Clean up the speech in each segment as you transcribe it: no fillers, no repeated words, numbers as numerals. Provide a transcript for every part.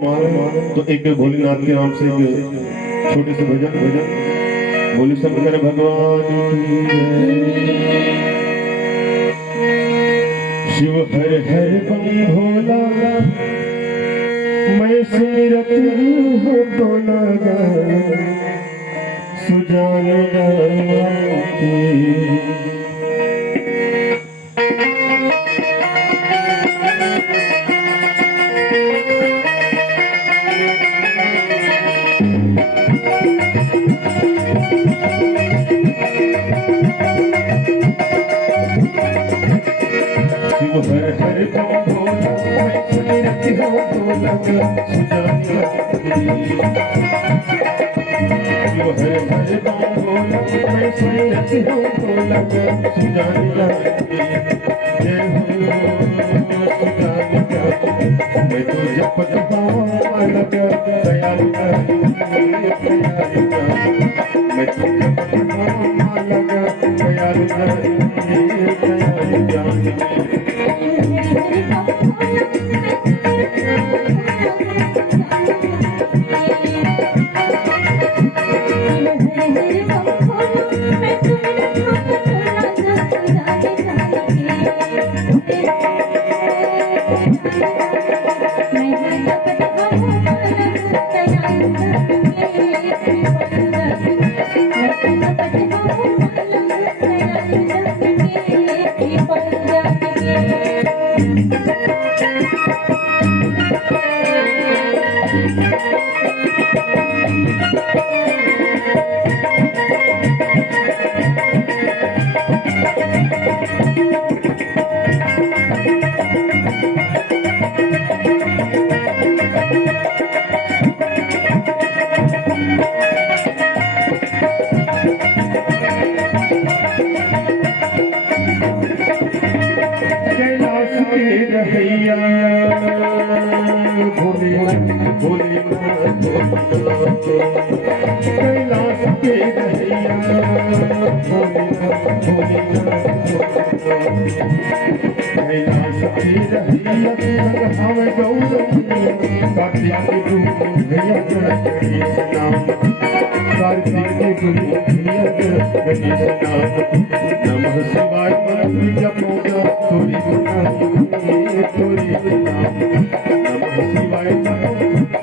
तो एक भोलेनाथ के नाम से एक छोटे से भजन बोले शंकर भगवान शिव हर हर बम भोला मैं सुमिरत हूँ भोला सुजान हर हर बम भोला मैं सुमिरत हूँ भोला सुजान हर हर बम भोला मैं सुमिरत हूँ भोला सुजान जय हो सुजान मैं तो जपत पावाला दयालु मैं तो जपत पावाला दयालु कैलाश के रहिया कैलाश के रहिया हमें गौरव कार्तिक के रूप भैया गणेश नाम कार्तिक के रूप भैया गणेश नाम नमः शिवाय मंत्र जपोगा थोड़ी नाम नमः शिवाय मैं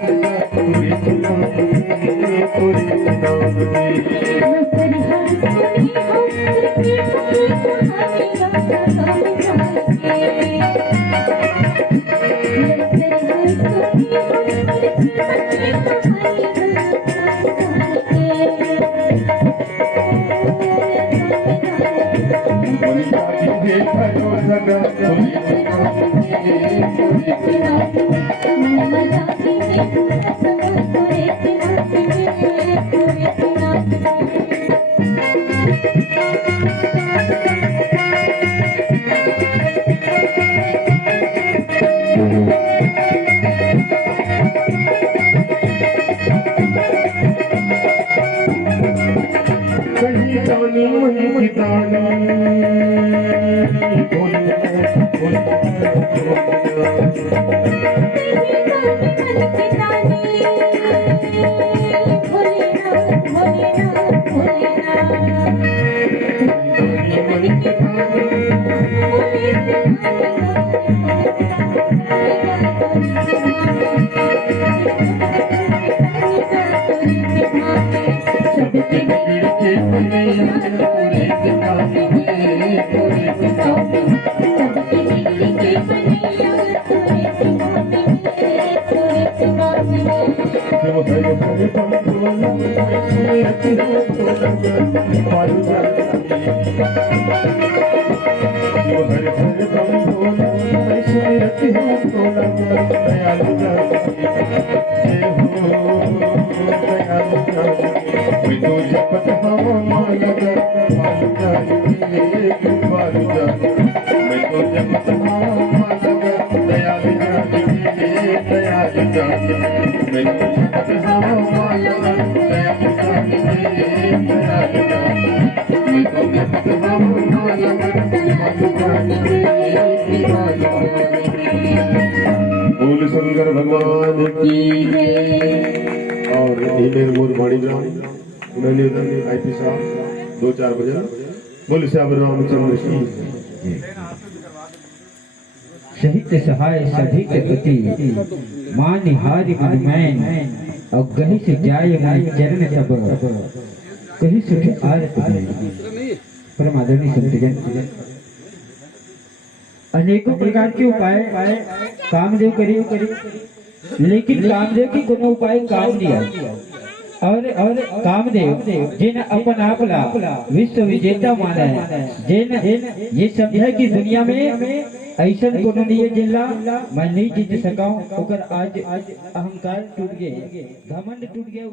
तो जब बोल शंकर भगवान की और ईमेल गुरबाणी ग्राम निवेदन आईपी साहब 2-4 बजे बोल श्याम रामचंद्र की सहित सहाय सभी के प्रति मान निहारी मनमैन और गही से जाय मन चरण सब कही सुख आरत परम आदरणीय संतजन अनेकों प्रकार के उपाय कामदेव करी लेकिन कामदेव की कोनो उपाय काम नहीं आया और कामदेव जिन अपन आपला विश्व विजेता माना है जिन ये समझा कि दुनिया में ऐसा कोनो नहीं जिला मैं नहीं जीत सका ओकर आज अहंकार टूट गए घमंड टूट गया।